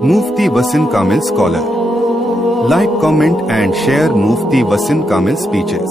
Mufti Wasim Kamil Scholar. Like, comment and share Mufti Wasim Kamil speeches.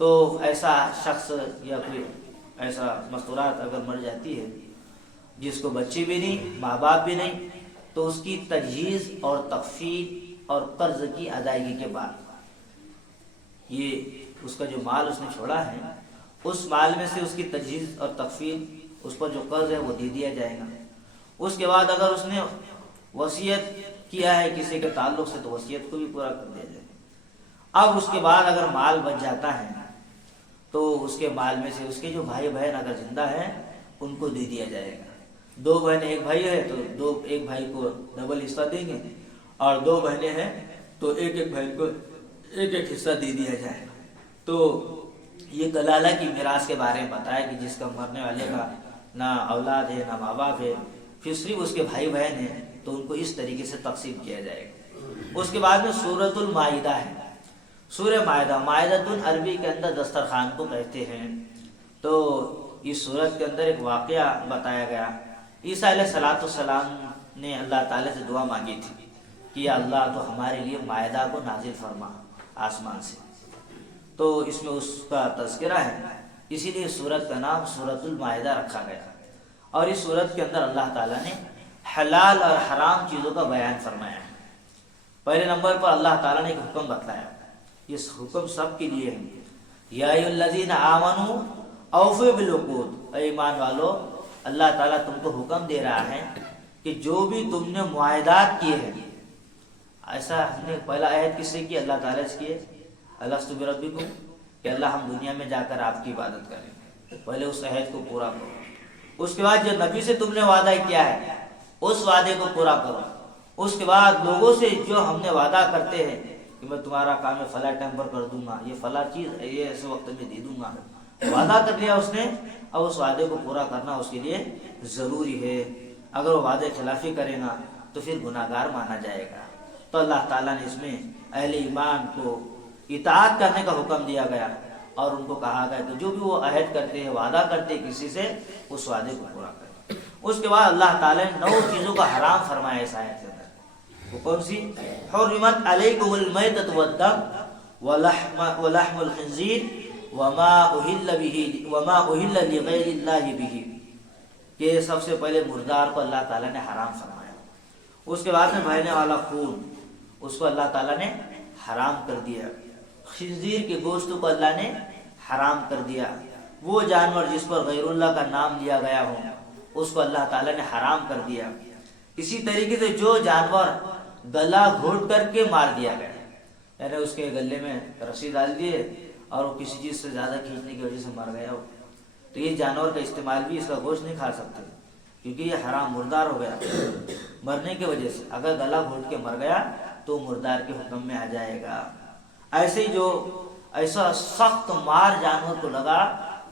تو ایسا شخص یا کوئی ایسا مستورات اگر مر جاتی ہے جس کو بچے بھی نہیں، ماں باپ بھی نہیں، تو اس کی تجہیز اور تکفین اور قرض کی ادائیگی کے بعد یہ اس کا جو مال اس نے چھوڑا ہے اس مال میں سے اس کی تجہیز اور تکفین، اس پر جو قرض ہے وہ دے دیا جائے گا۔ اس کے بعد اگر اس نے وصیت کیا ہے کسی کے تعلق سے تو وصیت کو بھی پورا کر دیا جائے گا۔ اب اس کے بعد اگر مال بچ جاتا ہے تو اس کے مال میں سے اس کے جو بھائی بہن اگر زندہ ہیں ان کو دے دیا جائے گا۔ 2 بہن ایک بھائی ہے تو ایک بھائی کو ڈبل حصہ دیں گے، اور 2 بہنیں ہیں تو ایک بھائی کو ایک حصہ دے دیا جائے گا۔ تو یہ کلالہ کی میراث کے بارے میں بتایا کہ جس کا مرنے والے کا نہ اولاد ہے نہ ماں باپ ہے، پھر صرف اس کے بھائی بہن ہیں تو ان کو اس طریقے سے تقسیم کیا جائے گا۔ اس کے بعد میں سورۃ المائدہ ہے۔ سورہ مائدہ، مائدۃ عربی کے اندر دسترخوان کو کہتے ہیں۔ تو اس سورت کے اندر ایک واقعہ بتایا گیا۔ عیسیٰ علیہ السلام نے اللہ تعالیٰ سے دعا مانگی تھی کہ یا اللہ تو ہمارے لیے مائدہ کو نازل فرما آسمان سے، تو اس میں اس کا تذکرہ ہے، اسی لیے سورت کا نام سورۃ المائدہ رکھا گیا۔ اور اس سورت کے اندر اللہ تعالیٰ نے حلال اور حرام چیزوں کا بیان فرمایا ہے۔ پہلے نمبر پر اللہ تعالیٰ نے ایک حکم بتلایا، اس حکم سب کے لیے ہے، یا ایھا الذین آمنوا اوفوا بالعقود، اے ایمان والو، اللہ تعالیٰ تم کو حکم دے رہا ہے کہ جو بھی تم نے معاہدات کیے ہیں، ایسا ہم نے پہلا عہد کس سے کیا؟ اللہ تعالیٰ سے کیے، الستو بربکم، کہ اللہ ہم دنیا میں جا کر آپ کی عبادت کریں، پہلے اس عہد کو پورا کرو۔ اس کے بعد جو نبی سے تم نے وعدہ کیا ہے اس وعدے کو پورا کرو۔ اس کے بعد لوگوں سے جو ہم نے وعدہ کرتے ہیں کہ میں تمہارا کام فلاں ٹائم پر کر دوں گا، یہ فلاں چیز یہ ایسے وقت میں دے دوں گا، وعدہ کر لیا اس نے، اب اس وعدے کو پورا کرنا اس کے لیے ضروری ہے۔ اگر وہ وعدے خلافی کرے گا تو پھر گناہگار مانا جائے گا۔ تو اللہ تعالیٰ نے اس میں اہل ایمان کو اطاعت کرنے کا حکم دیا گیا، اور ان کو کہا گیا کہ جو بھی وہ عہد کرتے ہیں، وعدہ کرتے ہیں کسی سے، اس وعدے کو پورا کریں۔ اس کے بعد اللہ تعالیٰ نے 9 چیزوں کا حرام فرمایا اس آیت کے اندر۔ وہ کون سی؟ حرمت علیکم المیتۃ والدم ولحم الخنزیر وما اہل لغیر اللہ بہ، کہ سب سے پہلے مردار کو اللہ تعالیٰ نے حرام فرمایا۔ اس کے بعد میں بہنے والا خون، اس کو اللہ تعالیٰ نے حرام کر دیا۔ خنزیر کے گوشت کو اللہ نے حرام کر دیا۔ وہ جانور جس پر غیر اللہ کا نام لیا گیا ہو اس کو اللہ تعالیٰ نے حرام کر دیا۔ اسی طریقے سے جو جانور گلا گھونٹ کر کے مار دیا گیا، یعنی اس کے گلے میں رسی ڈال دیے اور وہ کسی چیز سے زیادہ کھینچنے کی وجہ سے مر گیا ہو، تو یہ جانور کا استعمال بھی، اس کا گوشت نہیں کھا سکتے کیونکہ یہ حرام مردار ہو گیا مرنے کی وجہ سے۔ اگر گلا گھونٹ کے مر گیا تو مردار کے حکم میں آ جائے گا۔ ایسے ہی جو ایسا سخت مار جانور کو لگا،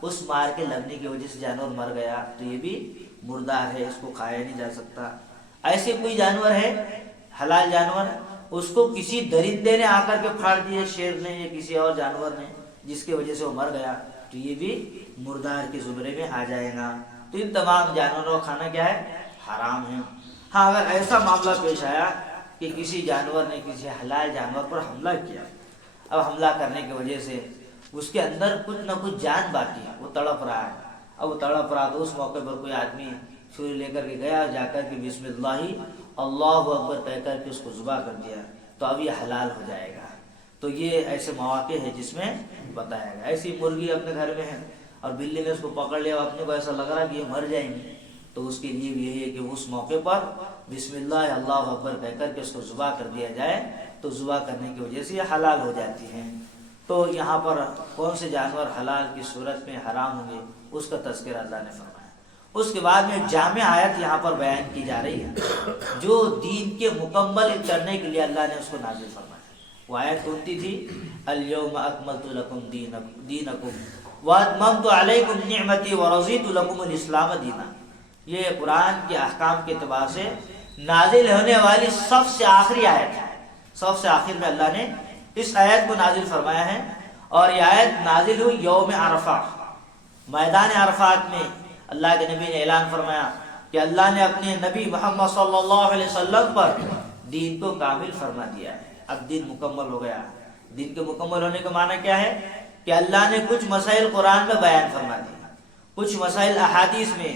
اس مار کے لگنے کی وجہ سے جانور مر گیا تو یہ بھی مردار ہے، اس کو کھایا نہیں جا سکتا۔ ایسے کوئی جانور ہے حلال جانور، اس کو کسی درندے نے آ کر کے پھاڑ دیا، شیر نے یا کسی اور جانور نے، جس کی وجہ سے وہ مر گیا تو یہ بھی مردار کے زمرے میں آ جائے گا۔ تو ان تمام جانوروں کا کھانا کیا ہے؟ حرام ہے۔ ہاں اگر ایسا معاملہ پیش آیا کہ کسی جانور نے کسی حلال جانور پر حملہ کیا، اب حملہ کرنے کی وجہ سے اس کے اندر کچھ نہ کچھ جان باقی ہے، وہ تڑپ رہا ہے، اب وہ تڑپ رہا تو اس موقع پر کوئی آدمی چھری لے کر کے گیا، جا کر کے بسم اللہ اکبر کہہ کر کے اس کو ذبح کر دیا، تو اب یہ حلال ہو جائے گا۔ تو یہ ایسے مواقع ہے جس میں بتایا گیا۔ ایسی مرغی اپنے گھر میں ہے اور بلی نے اس کو پکڑ لیا، اپنے کو ایسا لگ رہا کہ یہ مر جائیں گے، تو اس کے لیے بھی یہی ہے کہ اس موقع پر بسم اللہ اکبر کہہ کر کے اس کو ذبح کر دیا جائے، تو ذبح کرنے کی وجہ سے یہ حلال ہو جاتی ہیں۔ تو یہاں پر کون سے جانور حلال کی صورت میں حرام ہوں گے اس کا تذکرہ اللہ نے فرمایا۔ اس کے بعد میں جامع آیت یہاں پر بیان کی جا رہی ہے جو دین کے مکمل کرنے کے لیے اللہ نے اس کو نازل فرمایا۔ وہ آیت کونتی تھی؟ الیوم اکملت لکم دینکم واتممت علیکم نعمتی ورضیت لکم الاسلام دینا۔ یہ قرآن کے احکام کے اعتبار سے نازل ہونے والی سب سے آخری آیت ہے۔ سب سے آخر میں اللہ نے اس آیت کو نازل فرمایا ہے، اور یہ آیت نازل ہوئی یوم عرفہ، میدان عرفات میں۔ اللہ کے نبی نے اعلان فرمایا کہ اللہ نے اپنے نبی محمد صلی اللہ علیہ وسلم پر دین کو کامل فرما دیا ہے، اب دین مکمل ہو گیا۔ دین کے مکمل ہونے کا معنی کیا ہے؟ کہ اللہ نے کچھ مسائل قرآن میں بیان فرما دیے، کچھ مسائل احادیث میں،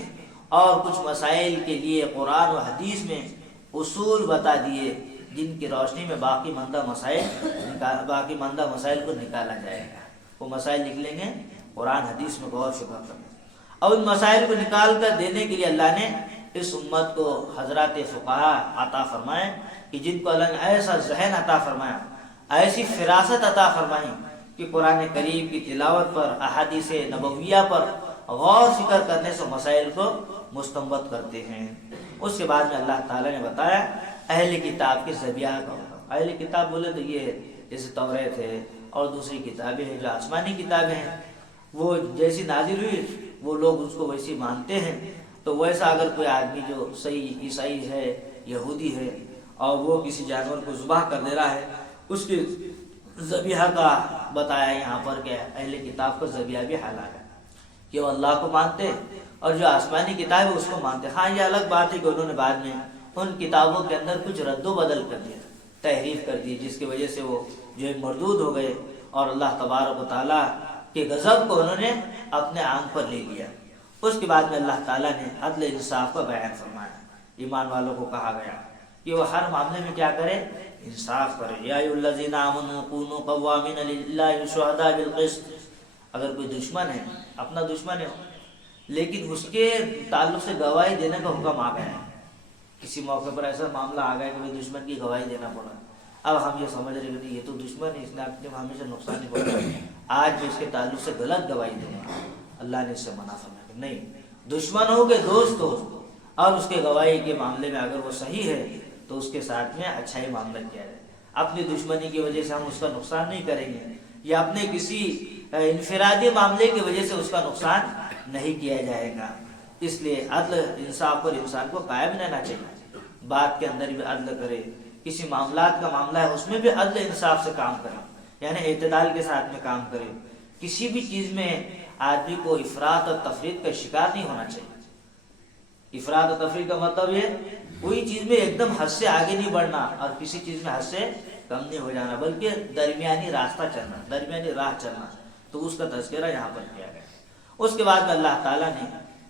اور کچھ مسائل کے لیے قرآن و حدیث میں اصول بتا دیے، جن کی روشنی میں باقی ماندہ مسائل کو نکالا جائے گا۔ وہ مسائل نکلیں گے قرآن حدیث میں غور فکر کریں، اور ان مسائل کو نکال کر دینے کے لیے اللہ نے اس امت کو حضرات فقہا عطا فرمائے کہ جن کو اللہ نے ایسا ذہن عطا فرمایا، ایسی فراست عطا فرمائی کہ قرآن کریم کی تلاوت پر، احادیث نبویہ پر غور فکر کرنے سے مسائل کو مستنبط کرتے ہیں۔ اس کے بعد میں اللہ تعالیٰ نے بتایا اہل کتاب کے ذبیحہ کا حکم۔ اہل کتاب بولے تو یہ ہے جیسے توریت ہے اور دوسری کتابیں ہیں جو آسمانی کتابیں ہیں، وہ جیسی نازل ہوئی وہ لوگ اس کو ویسی مانتے ہیں۔ تو ویسا اگر کوئی آدمی جو صحیح عیسائی ہے، یہودی ہے، اور وہ کسی جانور کو ذبح کر دے رہا ہے، اس کے ذبیحہ کا بتایا یہاں پر کہ اہل کتاب کا ذبیحہ بھی حلال ہے کہ وہ اللہ کو مانتے اور جو آسمانی کتاب ہے اس کو مانتے۔ ہاں یہ الگ بات ہے کہ انہوں نے بعد میں ان کتابوں کے اندر کچھ رد و بدل کر دیا، تحریف کر دی، جس کی وجہ سے وہ جو ہے مردود ہو گئے، اور اللہ تبارک و تعالیٰ کے غضب کو انہوں نے اپنے آنکھ پر لے لیا۔ اس کے بعد میں اللہ تعالیٰ نے عدل انصاف کا بیان فرمایا۔ ایمان والوں کو کہا گیا کہ وہ ہر معاملے میں کیا کرے؟ انصاف کرے۔ یا ایھا الذین آمنوا کونوا قوامین للہ شہداء بالقسط۔ اگر کوئی دشمن ہے، اپنا دشمن ہے، لیکن اس کے تعلق سے گواہی دینے کا حکم آ گیا ہے، کسی موقع پر ایسا معاملہ آ گیا کہ بھائی دشمن کی گواہی دینا پڑا، اب ہم یہ سمجھ رہے کہ یہ تو دشمن ہے، اس نے اپنے ہمیشہ نقصان نہیں پہنچایا، آج میں اس کے تعلق سے غلط گواہی دوں گا۔ اللہ نے اس سے منع فرمایا کہ نہیں، دشمن ہو کہ دوست ہو، اور اس کے گواہی کے معاملے میں اگر وہ صحیح ہے تو اس کے ساتھ میں اچھا ہی معاملہ کیا جائے۔ اپنی دشمنی کی وجہ سے ہم اس کا نقصان نہیں کریں گے، یا اپنے کسی انفرادی معاملے کی وجہ سے اس کا نقصان نہیں کیا جائے گا۔ اس لیے عدل انصاف پر انسان کو قائم رہنا چاہیے، بات کے اندر بھی عدل کرے، کسی معاملات کا معاملہ ہے اس میں بھی عدل انصاف سے کام کرے، یعنی اعتدال کے ساتھ میں کام کرے۔ کسی بھی چیز میں آدمی کو افراط اور تفریط کا شکار نہیں ہونا چاہیے۔ افراط اور تفریط کا مطلب یہ کوئی چیز میں ایک دم حد سے آگے نہیں بڑھنا اور کسی چیز میں حد سے کم نہیں ہو جانا، بلکہ درمیانی راستہ چلنا، درمیانی راہ چلنا۔ تو اس کا تذکرہ یہاں پر کیا گیا۔ اس کے بعد میں اللہ تعالیٰ نے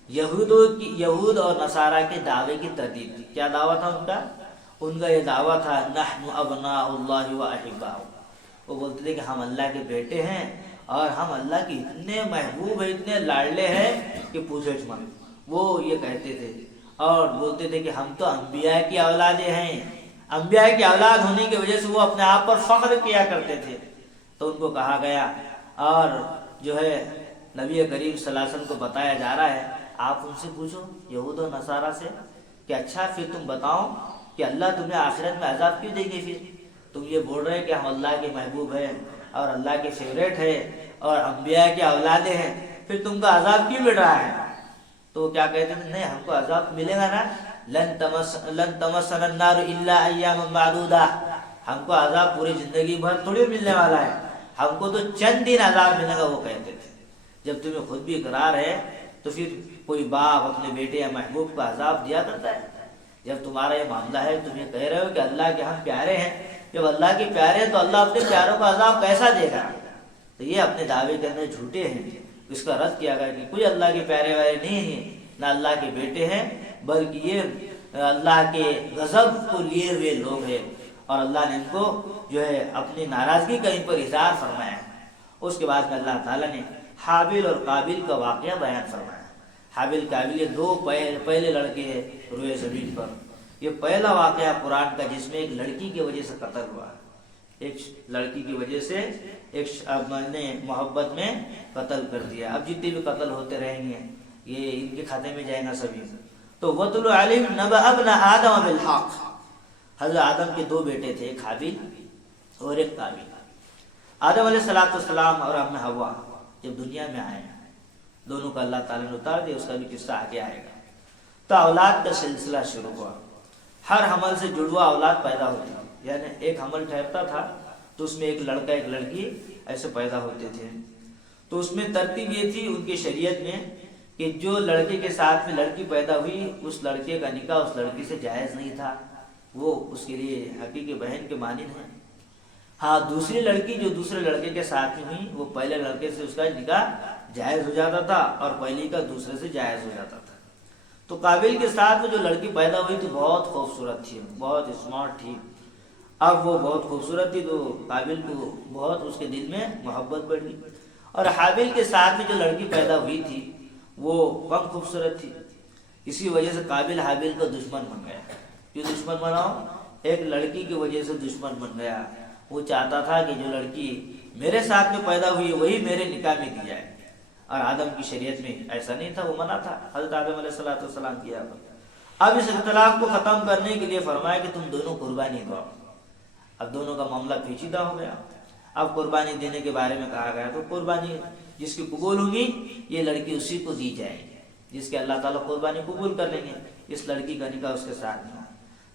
یہود اور نصارہ کے دعوے کی تردید کی۔ کیا دعویٰ تھا ان کا؟ ان کا یہ دعویٰ تھا نحن ابناء اللہ و احباؤہ۔ وہ بولتے تھے کہ ہم اللہ کے بیٹے ہیں اور ہم اللہ کے اتنے محبوب ہیں، اتنے لاڈلے ہیں کہ پوچھو مت۔ وہ یہ کہتے تھے اور بولتے تھے کہ ہم تو انبیاء کی اولادیں ہیں۔ انبیاء کی اولاد ہونے کی وجہ سے وہ اپنے آپ پر فخر کیا کرتے تھے۔ تو ان کو کہا گیا، اور جو ہے نبی کریم صلی اللہ علیہ وسلم کو بتایا جا رہا ہے، آپ ان سے پوچھو یہود و نصارہ سے کہ اچھا پھر تم بتاؤ کہ اللہ تمہیں آخرت میں عذاب کیوں دیں گے؟ پھر تم یہ بول رہے کہ ہم اللہ کے محبوب ہیں اور اللہ کے فیوریٹ ہیں اور انبیاء کی اولادیں ہیں، پھر تم کو عذاب کیوں مل رہا ہے؟ تو کیا کہتے تھے؟ نہیں، ہم کو عذاب ملے گا نا، لن تمسنا النار الا ایاما معدودہ، ہم کو عذاب پوری زندگی بھر تھوڑی ملنے والا ہے، ہم کو تو چند دن عذاب ملے گا۔ وہ کہتے تھے جب تمہیں خود بھی اقرار ہے تو پھر کوئی باپ اپنے بیٹے یا محبوب کو عذاب دیا کرتا ہے؟ جب تمہارا یہ معاملہ ہے، تم یہ کہہ رہے ہو کہ اللہ کے ہم پیارے ہیں، جب اللہ کے پیارے ہیں تو اللہ اپنے پیاروں کو عذاب کیسا دے گا؟ تو یہ اپنے دعوے کے اندر جھوٹے ہیں۔ اس کا رد کیا گیا کہ کوئی اللہ کے پیارے والے نہیں ہیں، نہ اللہ کے بیٹے ہیں، بلکہ یہ اللہ کے غضب کو لیے ہوئے لوگ ہیں، اور اللہ نے ان کو جو ہے اپنی ناراضگی کا ان پر اظہار فرمایا ہے۔ اس کے بعد میں اللہ تعالیٰ نے حابیل اور قابیل کا واقعہ بیان فرمایا۔ حابیل قابیل یہ دو پہلے لڑکے ہیں روئے زمین پر۔ یہ پہلا واقعہ قرآن کا جس میں ایک لڑکی کی وجہ سے قتل ہوا، ایک لڑکی کی وجہ سے ایک نے محبت میں قتل کر دیا۔ اب جتنے بھی قتل ہوتے رہیں گے یہ ان کے کھاتے میں جائیں گا سبھی۔ تو وَاتْلُ عَلَيْهِمْ نَبَأَ ابْنَ آدَمَ بِالْحَقِّ، حضرت آدم کے دو بیٹے تھے، ایک حابیل اور ایک قابیل۔ آدم علیہ السلام اور ام حوا جب دنیا میں آئے، دونوں کا اللہ تعالیٰ نے اتار دیا، اس کا بھی قصہ آگے آئے گا۔ تو اولاد کا سلسلہ شروع ہوا، ہر حمل سے جڑوا اولاد پیدا ہوتی، یعنی ایک حمل ٹھہرتا تھا تو اس میں ایک لڑکا ایک لڑکی ایسے پیدا ہوتے تھے۔ تو اس میں ترتیب یہ تھی ان کی شریعت میں کہ جو لڑکے کے ساتھ میں لڑکی پیدا ہوئی، اس لڑکے کا نکاح اس لڑکی سے جائز نہیں تھا، وہ اس کے لیے حقیقی بہن کے مانند ہے۔ ہاں دوسری لڑکی جو دوسرے لڑکے کے ساتھ میں ہوئی وہ پہلے لڑکے سے اس کا نکاح جائز ہو جاتا تھا اور پہلی کا دوسرے سے جائز ہو جاتا تھا۔ تو قابل کے ساتھ میں جو لڑکی پیدا ہوئی تو بہت خوبصورت تھی، بہت اسمارٹ تھی۔ اب وہ بہت خوبصورت تھی تو قابل کو بہت اس کے دل میں محبت بڑھی، اور حابل کے ساتھ میں جو لڑکی پیدا ہوئی تھی وہ کم خوبصورت تھی۔ اسی وجہ سے قابل حابل کا دشمن بن گیا۔ کیوں دشمن بنا؟ ایک لڑکی کی وجہ سے دشمن بن گیا۔ وہ چاہتا تھا کہ جو لڑکی میرے ساتھ میں پیدا ہوئی وہی میرے نکاح میں دی جائے، اور آدم کی شریعت میں ایسا نہیں تھا، وہ منع تھا حضرت آدم علیہ السلام کیا۔ اب اس اختلاف کو ختم کرنے کے لیے فرمایا کہ تم دونوں قربانی دو۔ اب دونوں کا معاملہ پیچیدہ ہو گیا۔ اب قربانی دینے کے بارے میں کہا گیا تو قربانی جس کی قبول ہوگی یہ لڑکی اسی کو دی جائے گی، جس کے اللہ تعالیٰ قربانی قبول کر لیں گے اس لڑکی کا نکاح اس کے ساتھ میں۔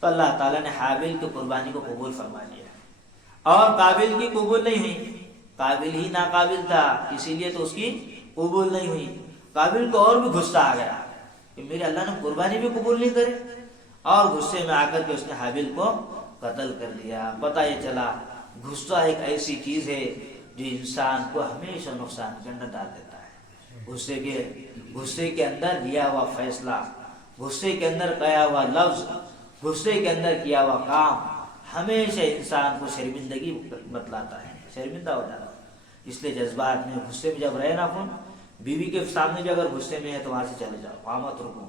تو اللہ تعالیٰ نے حابل کی قربانی کو قبول فرما لیا، اور قابل کی قبول نہیں ہوئی۔ قابل ہی ناقابل تھا اسی لیے تو اس کی قبول نہیں ہوئی۔ قابل کو اور بھی غصہ آ گیا کہ میرے اللہ نے قربانی بھی قبول نہیں کرے، اور غصے میں آ کر کے اس نے حابل کو قتل کر دیا۔ پتہ یہ چلا غصہ ایک ایسی چیز ہے جو انسان کو ہمیشہ نقصان کے اندر ڈال دیتا ہے۔ غصے کے اندر لیا ہوا فیصلہ، غصے کے اندر کہا ہوا لفظ، غصے کے اندر کیا ہوا کام ہمیشہ انسان کو شرمندگی بتلاتا ہے، شرمندہ ہو جاتا ہے۔ اس لیے جذبات میں غصے میں جب رہے نا اپن، بیوی کے سامنے بھی اگر غصے میں ہے تو وہاں سے چلے جاؤ، وہاں مت رکو۔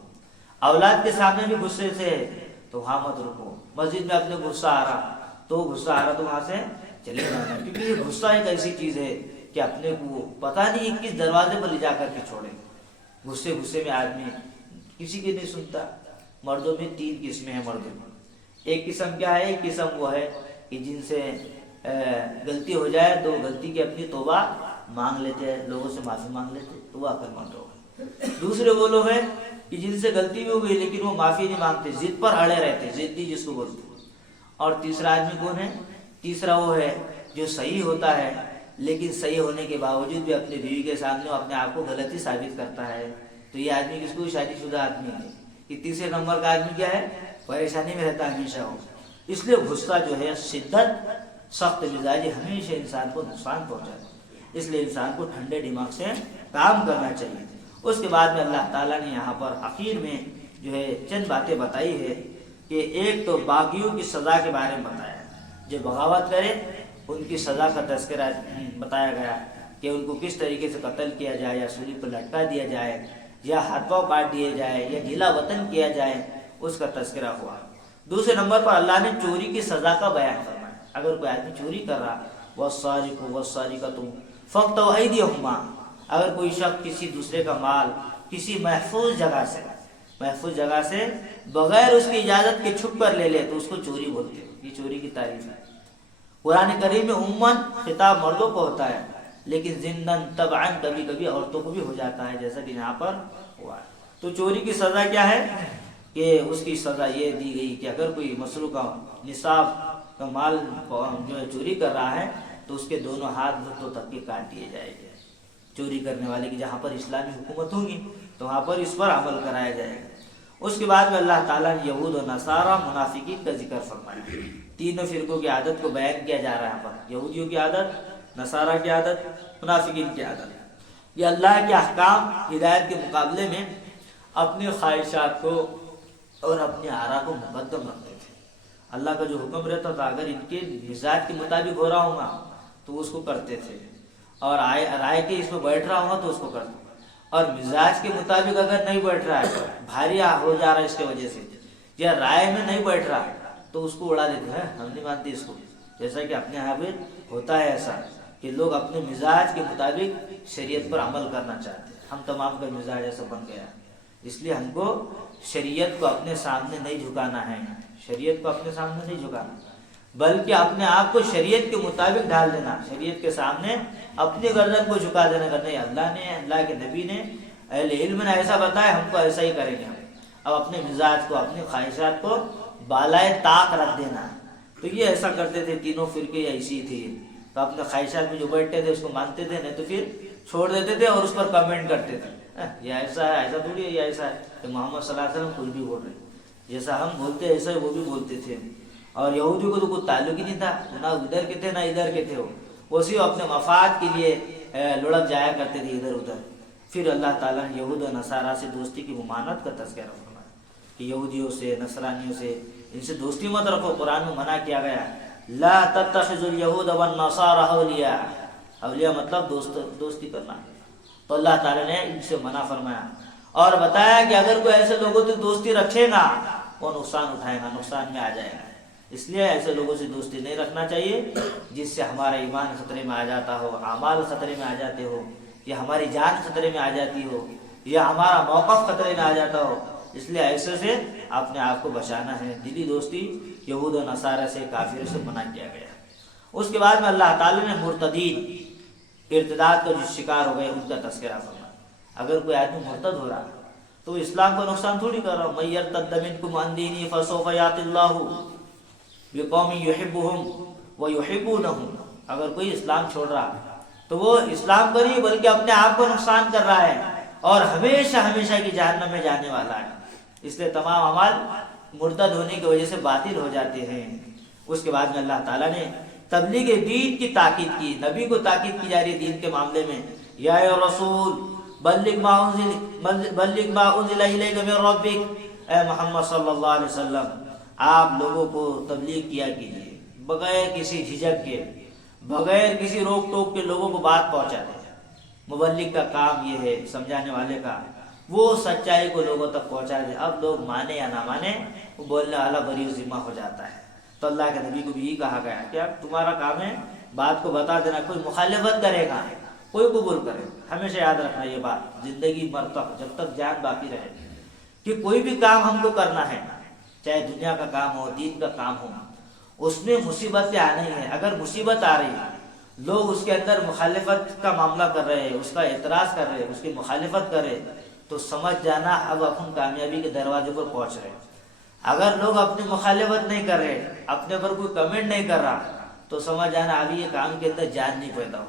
اولاد کے سامنے بھی غصے سے ہے تو وہاں مت رکو۔ مسجد میں اپنے غصہ آ رہا تو وہاں سے چلے جانا، کیونکہ یہ غصہ ایک ایسی چیز ہے کہ اپنے کو پتہ نہیں کس دروازے پر لے جا کر کے چھوڑے۔ غصے میں آدمی کسی کی نہیں سنتا۔ مردوں میں 3 قسمیں ہیں مردوں میں۔ ایک قسم کیا ہے؟ ایک قسم وہ ہے کہ جن سے غلطی ہو جائے تو غلطی کی اپنی توبہ مانگ لیتے ہیں، لوگوں سے معافی مانگ لیتے ہیں تو وہ عقل مند لوگ۔ دوسرے وہ لوگ ہیں کہ جن سے غلطی بھی ہو گئی لیکن وہ معافی نہیں مانگتے، ضد پر اڑے رہتے، ضدی جس کو بولتے ہیں۔ اور تیسرا آدمی کون ہے؟ تیسرا وہ ہے جو صحیح ہوتا ہے لیکن صحیح ہونے کے باوجود بھی اپنی بیوی کے سامنے اپنے آپ کو غلطی ثابت کرتا ہے، تو یہ آدمی کس کو؟ شادی شدہ آدمی ہے۔ یہ تیسرے نمبر کا آدمی کیا ہے؟ پریشانی میں رہتا ہمیشہ ہو۔ اس لیے غصہ جو ہے شدت، سخت مزاجی ہمیشہ انسان کو نقصان پہنچاتا ہے۔ اس لیے انسان کو ٹھنڈے دماغ سے کام کرنا چاہیے۔ اس کے بعد میں اللہ تعالیٰ نے یہاں پر آخر میں جو ہے چند باتیں بتائی ہے کہ ایک تو باغیوں کی سزا کے بارے میں بتایا، جو بغاوت کرے ان کی سزا کا تذکرہ بتایا گیا کہ ان کو کس طریقے سے قتل کیا جائے، یا سولی پر لٹکا دیا جائے، یا ہاتھ پاؤں کاٹ دیے جائے، یا ڈھیلا وطن کیا جائے، اس کا تذکرہ ہوا۔ دوسرے نمبر پر اللہ نے چوری کی سزا کا بیان فرمایا۔ اگر کوئی آدمی چوری کر رہا، والسارق والسارقۃ فاقطعوا ایدیہما، اگر کوئی شخص کسی دوسرے کا مال کسی محفوظ جگہ سے بغیر اس کی اجازت کے چھپ کر لے لے تو اس کو چوری بولتے ہیں۔ یہ چوری کی تعریف ہے۔ قرآن کریم میں عموماً خطاب مردوں کو ہوتا ہے لیکن ضمناً طبعاً کبھی کبھی عورتوں کو بھی ہو جاتا ہے، جیسا کہ یہاں پر ہوا ہے۔ تو چوری کی سزا کیا ہے کہ اس کی سزا یہ دی گئی کہ اگر کوئی مسروقہ نصاب کا مال جو ہے چوری کر رہا ہے تو اس کے دونوں ہاتھ گھٹنوں تک کے کاٹ دیے جائیں گے۔ چوری کرنے والے کی جہاں پر اسلامی حکومت ہوگی تو وہاں پر اس پر عمل کرایا جائے گا۔ اس کے بعد میں اللہ تعالیٰ نے یہود و نصارہ منافقین کا ذکر فرمایا۔ تینوں فرقوں کی عادت کو بیان کیا جا رہا ہے یہاں پر، یہودیوں کی عادت، نصارہ کی عادت، منافقین کی عادت۔ یہ اللہ کے احکام ہدایت کے مقابلے میں اپنی خواہشات کو اور اپنے آراء کو مقدم رکھتے تھے۔ اللہ کا جو حکم رہتا تھا اگر ان کے مزاج کے مطابق ہو رہا ہوگا تو اس کو کرتے تھے، اور رائے کے اس میں بیٹھ رہا ہوگا تو اس کو کرتے، اور مزاج کے مطابق اگر نہیں بیٹھ رہا ہے، بھاری ہو جا رہا ہے اس کے وجہ سے، یا رائے میں نہیں بیٹھ رہا تو اس کو اڑا دیتے ہیں، ہم نہیں مانتے اس کو۔ جیسا کہ اپنے یہاں بھی ہوتا ہے ایسا کہ لوگ اپنے مزاج کے مطابق شریعت پر عمل کرنا چاہتے ہیں۔ ہم تمام کا مزاج ایسا بن گیا، اس لیے ہم کو شریعت کو اپنے سامنے نہیں جھکانا ہے، شریعت کو اپنے سامنے نہیں جھکانا بلکہ اپنے آپ کو شریعت کے مطابق ڈال دینا، شریعت کے سامنے اپنی گردن کو جھکا دینا کہ نہیں اللہ نے، اللہ کے نبی نے، اہل علم نے ایسا بتایا، ہم کو ایسا ہی کریں گے۔ اب اپنے مزاج کو، اپنی خواہشات کو بالائے طاق رکھ دینا۔ تو یہ ایسا کرتے تھے، تینوں فرقے ایسی تھے، تو اپنے خواہشات میں جو بیٹھتے تھے اس کو مانتے تھے، نہیں تو پھر چھوڑ دیتے تھے اور اس پر کمنٹ کرتے تھے، یہ ایسا ہے، ایسا تھوڑی ہے، یہ ایسا ہے کہ محمد صلی اللہ علیہ وسلم کچھ بھی بول رہے، جیسا ہم بولتے ایسا وہ بھی بولتے تھے۔ اور یہودیوں کو تو کوئی تعلق ہی نہیں تھا، نہ ادھر کے تھے نہ ادھر کے تھے، وہ صرف اپنے مفاد کے لیے لڑک جایا کرتے تھے ادھر ادھر۔ پھر اللہ تعالیٰ نے یہود و نصارہ سے دوستی کی ممانعت کا تذکرہ فرمایا کہ یہودیوں سے، نصرانیوں سے، ان سے دوستی مت رکھو۔ قرآن میں منع کیا گیا، لا تتخذوا اليہود والنصارى اولیاء، اولیاء مطلب دوستی کرنا۔ تو اللہ تعالیٰ نے ان سے منع فرمایا اور بتایا کہ اگر کوئی ایسے لوگوں سے دوستی رکھے گا وہ نقصان اٹھائے گا، نقصان میں آ جائے گا۔ اس لیے ایسے لوگوں سے دوستی نہیں رکھنا چاہیے جس سے ہمارا ایمان خطرے میں آ جاتا ہو، اعمال خطرے میں آ جاتے ہو، یا ہماری جان خطرے میں آ جاتی ہو، یا ہمارا موقف خطرے میں آ جاتا ہو۔ اس لیے ایسے سے اپنے آپ کو بچانا ہے۔ دلی دوستی یہود و نصارہ سے، کافروں سے منع کیا گیا۔ اس کے بعد میں اللہ تعالی نے مرتدین، ارتداد کا جو شکار ہو گئے ان کا تذکرہ فرمایا۔ اگر کوئی آدمی مرتد ہو رہا تو اسلام کو نقصان تھوڑی کر رہا ہوں۔ من یرتد منکم عن دینہ فسوف یأتی اللہ بقوم یحبهم ویحبونہ، اگر کوئی اسلام چھوڑ رہا تو وہ اسلام پر ہی بلکہ اپنے آپ کو نقصان کر رہا ہے اور ہمیشہ ہمیشہ کی جہنم میں جانے والا ہے۔ اس لیے تمام اعمال مرتد ہونے کی وجہ سے باطل ہو جاتے ہیں۔ اس کے بعد میں اللہ تعالیٰ نے تبلیغ دین کی تاکید کی، نبی کو تاکید کی جا رہی ہے دین کے معاملے میں۔ یا ایھا رسول بلغ ما انزل الیک من ربک، اے محمد صلی اللہ علیہ وسلم آپ لوگوں کو تبلیغ کیا کیجیے بغیر کسی جھجک کے، بغیر کسی روک ٹوک کے لوگوں کو بات پہنچا دیں۔ مبلغ کا کام یہ ہے، سمجھانے والے کا، وہ سچائی کو لوگوں تک پہنچا دے۔ اب لوگ مانے یا نہ مانے، وہ بولنے والا بری و ذمہ ہو جاتا ہے۔ تو اللہ کے نبی کو بھی یہی کہا گیا کہ اب تمہارا کام ہے بات کو بتا دینا۔ کوئی مخالفت کرے گا، کوئی قبول کرے، ہمیشہ یاد رکھنا یہ بات زندگی مرتب جب تک جان باقی رہے کہ کوئی بھی کام ہم کو کرنا ہے، چاہے دنیا کا کام ہو، دین کا کام ہو، اس میں مصیبتیں آنا ہی ہے۔ اگر مصیبت آ رہی ہے، لوگ اس کے اندر مخالفت کا معاملہ کر رہے ہیں، اس کا اعتراض کر رہے ہیں، اس کی مخالفت کر رہے، تو سمجھ جانا اب اپن کامیابی کے دروازے پر پہنچ رہے۔ اگر لوگ اپنی مخالفت نہیں کر رہے، اپنے پر کوئی کمنٹ نہیں کر رہا، تو سمجھ جانا ابھی یہ کام کے اندر جان نہیں پیدا ہو۔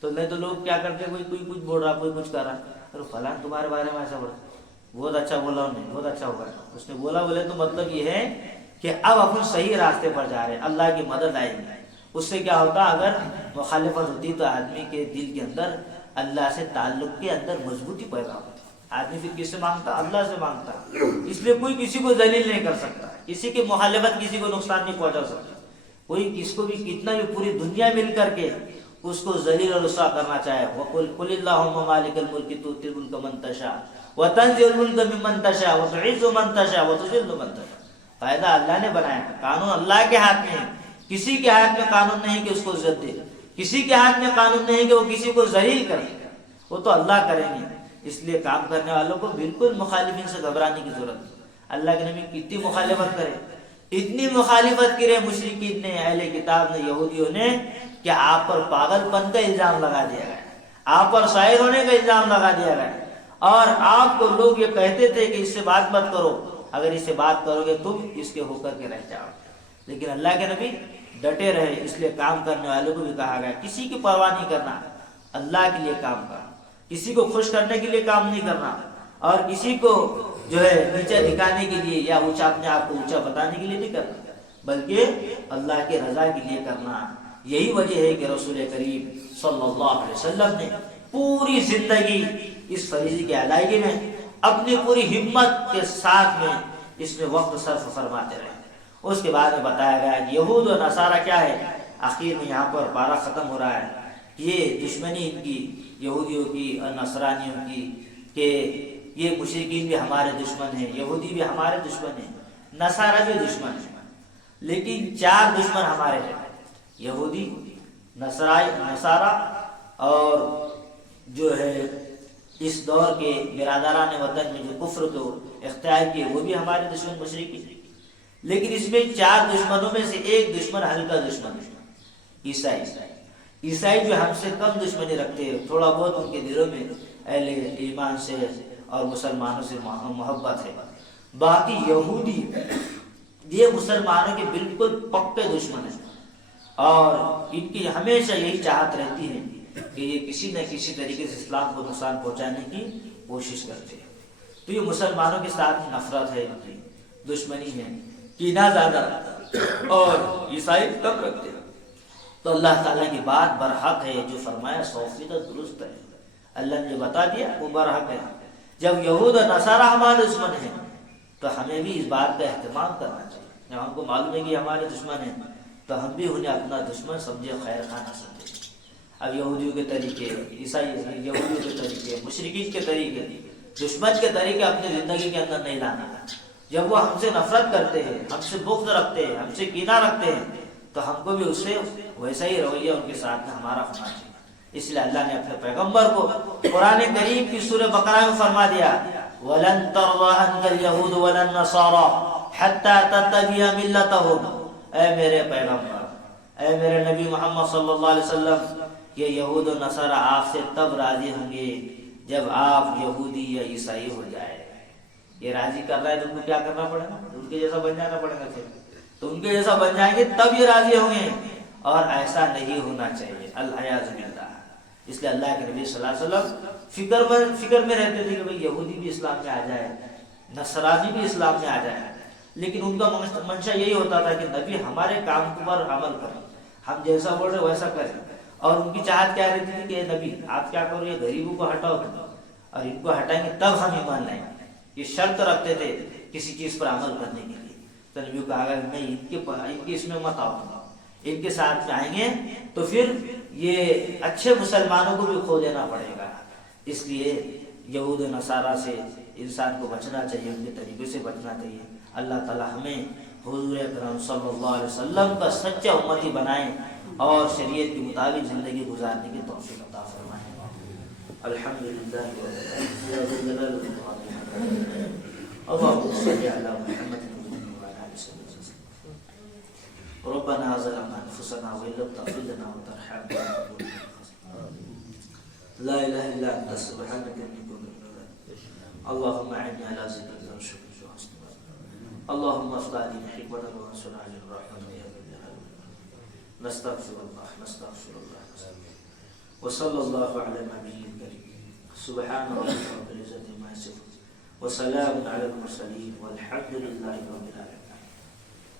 تو نہیں تو لوگ کیا کرتے ہیں، کوئی کچھ بول رہا، کوئی کچھ کر رہا، ارے فلاں تمہارے بارے میں ایسا بولا، بہت اچھا بولا انہوں نے، بہت اچھا ہوگا اس نے بولا، بولے تو مطلب یہ ہے کہ اب اپن صحیح راستے پر جا رہے ہیں، اللہ کی مدد آئے گی۔ اس سے کیا ہوتا، اگر مخالفت ہوتی تو آدمی کے دل کے اندر اللہ سے تعلق کے اندر مضبوطی پیدا ہوتی۔ آدمی پھر کس سے مانگتا؟ اللہ سے مانگتا۔ اس لیے کوئی کسی کو ذلیل نہیں کر سکتا، کسی کی مخالفت کسی کو نقصان نہیں پہنچا سکتا۔ کوئی کس کو بھی کتنا بھی پوری دنیا مل کر کے اس کو ذلیل اور رسوا کرنا چاہے، وَقُلِ اللَّهُمَّ مَالِكَ الْمُلْكِ تُؤْتِي الْمُلْكَ مَن تَشَاءُ وَتَنزِعُ الْمُلْكَ مِمَّن تَشَاءُ وَتُعِزُّ مَن تَشَاءُ وَتُذِلُّ مَن تَشَاءُ۔ فائدہ اللہ نے بنایا ہے، قانون اللہ کے ہاتھ میں ہے۔ کسی کے ہاتھ میں قانون نہیں کہ اس کو عزت دے، کسی کے ہاتھ میں قانون نہیں کہ وہ کسی کو ذلیل کرے، وہ تو اللہ کریں گے۔ اس لیے کام کرنے والوں کو بالکل مخالفین سے گھبرانے کی ضرورت ہے۔ اللہ کے نبی کتنی مخالفت کرے، اتنی مخالفت کرے مشرکین نے، اہل کتاب نے، یہودیوں نے، کہ آپ پر پاگل پن کا الزام لگا دیا گیا، آپ پر شاعر ہونے کا الزام لگا دیا گیا، اور آپ کو لوگ یہ کہتے تھے کہ اس سے بات مت کرو، اگر اس سے بات کرو گے تم اس کے ہو کر کے رہ جاؤ۔ لیکن اللہ کے نبی ڈٹے رہے۔ اس لیے کام کرنے والوں کو بھی کہا گیا کسی کی پرواہ نہیں کرنا، اللہ کے لیے کام کرنا، کسی کو خوش کرنے کے لیے کام نہیں کرنا، اور کسی کو جو ہے نیچا دکھانے کے لیے یا اونچا اپنے آپ کو اونچا بتانے کے لیے نہیں کرنا، بلکہ اللہ کے رضا کے لیے کرنا۔ یہی وجہ ہے کہ رسول کریم صلی اللہ علیہ وسلم نے پوری زندگی اس فریضے کی ادائیگی میں اپنی پوری ہمت کے ساتھ میں اس میں وقت صرف فرماتے رہے۔ اس کے بعد میں بتایا گیا کہ یہود و نصارہ کیا ہے، آخر میں یہاں پر پارہ ختم ہو رہا ہے، یہ دشمنی ان کی یہودیوں کی اور نصرانیوں کی، کہ یہ مشرکین بھی ہمارے دشمن ہیں، یہودی بھی ہمارے دشمن ہیں، نصارہ بھی دشمن ہیں، لیکن چار دشمن ہمارے ہیں، یہودی، نصارہ، اور جو ہے اس دور کے برادران وطن میں جو کفر کو اختیار کیے وہ بھی ہمارے دشمن مشرکی۔ لیکن اس میں چار دشمنوں میں سے ایک دشمن ہلکا دشمن ہے، عیسائی۔ عیسائی جو ہم سے کم دشمنی رکھتے ہیں، تھوڑا بہت ان کے دلوں میں اہل ایمان سے اور مسلمانوں سے محبت ہے، باقی یہودی یہ مسلمانوں کے بالکل پکے دشمن ہیں، اور ان کی ہمیشہ یہی چاہت رہتی ہے کہ یہ کسی نہ کسی طریقے سے اسلام کو نقصان پہنچانے کی کوشش کرتے ہیں۔ تو یہ مسلمانوں کے ساتھ نفرت ہے، ان کی دشمنی ہے، کینہ زیادہ اور عیسائی کم رکھتے ہیں. تو اللہ تعالیٰ کی بات برحق ہے، جو فرمایا 100% درست ہے. اللہ نے بتا دیا وہ برحق ہے. جب یہود اور نصارہ ہمارے دشمن ہیں تو ہمیں بھی اس بات کا اہتمام کرنا چاہیے. جب ہم کو معلوم ہے کہ ہمارے دشمن ہیں تو ہم بھی انہیں اپنا دشمن سمجھے، خیر خواہ نہ سمجھے. اب یہودیوں کے طریقے، یہودیوں کے طریقے، مشرکین کے طریقے، دشمن کے طریقے اپنی زندگی کے اندر نہیں لانا. جب وہ ہم سے نفرت کرتے ہیں، ہم سے بغض رکھتے ہیں، ہم سے کینہ رکھتے ہیں، تو ہم کو بھی اس سے ویسا ہی رویہ ان کے ساتھ میں ہمارا ہونا چاہیے. اس لیے اللہ نے اپنے پیغمبر کو قرآن کریم کی سورہ بقرہ میں فرما دیا وَلَن تَرْضَىٰ عَنكَ الْيَهُودُ وَلَا النَّصَارَىٰ حَتَّىٰ تَتَّبِعَ مِلَّتَهُمْ. اے میرے پیغمبر، اے میرے نبی محمد صلی اللہ علیہ وسلم، یہ یہود و نصارہ آپ سے تب راضی ہوں گے جب آپ یہودی یا عیسائی ہو جائے. یہ راضی کر رہا ہے تو ان کو کیا کرنا پڑے گا؟ ان کے جیسا بن جانا پڑے گا. پھر تو ان کے جیسا بن جائیں گے تب یہ راضی ہوں گے، اور ایسا نہیں ہونا چاہیے. العیاذ باللہ. اس لیے اللہ کے نبی صلی اللہ علیہ وسلم فکر میں رہتے تھے کہ بھئی یہودی بھی اسلام میں آ جائے، نصرانی بھی اسلام میں آ جائے. لیکن ان کا منشا یہی ہوتا تھا کہ نبی ہمارے کام پر عمل کریں، ہم جیسا بول رہے ویسا کریں. اور ان کی چاہت کیا رہتی تھی کہ نبی آپ کیا کرو، یہ غریبوں کو ہٹاؤ اور ان کو ہٹائیں گے تب ہم ایمان لائیں گے. یہ شرط رکھتے تھے کسی چیز پر عمل کرنے کے لیے. تو نبی کو کہا نہیں، ان کے اس میں مت آؤ، ان کے ساتھ میں آئیں گے تو پھر یہ اچھے مسلمانوں کو بھی کھو دینا پڑے گا. اس لیے یہود و نصارہ سے انسان کو بچنا چاہیے، ان کے طریقے سے بچنا چاہیے. اللہ تعالی ہمیں حضور اکرم صلی اللہ علیہ وسلم کا سچا امتی بنائیں اور شریعت کے مطابق زندگی گزارنے کی توفیق عطا فرمائیں. الحمدللہ اللهم صل على محمد وعلى آل وسلم. ربنا ظلمنا انفسنا وان لم تغفر لنا وترحمنا لا اله الا انت سبحانك اني كنت من الظالمين. اللهم اعني على ذكرك وشكرك وحسن عبادتك. اللهم افتح لي حكمتك وانصر على الرحمن يا ذا الجلال والإكرام. نستغفر الله وصلى الله على النبي الكريم. سبحان ربك رب العزة عما يصفون وسلام على المرسلين والحمد لله رب العالمين.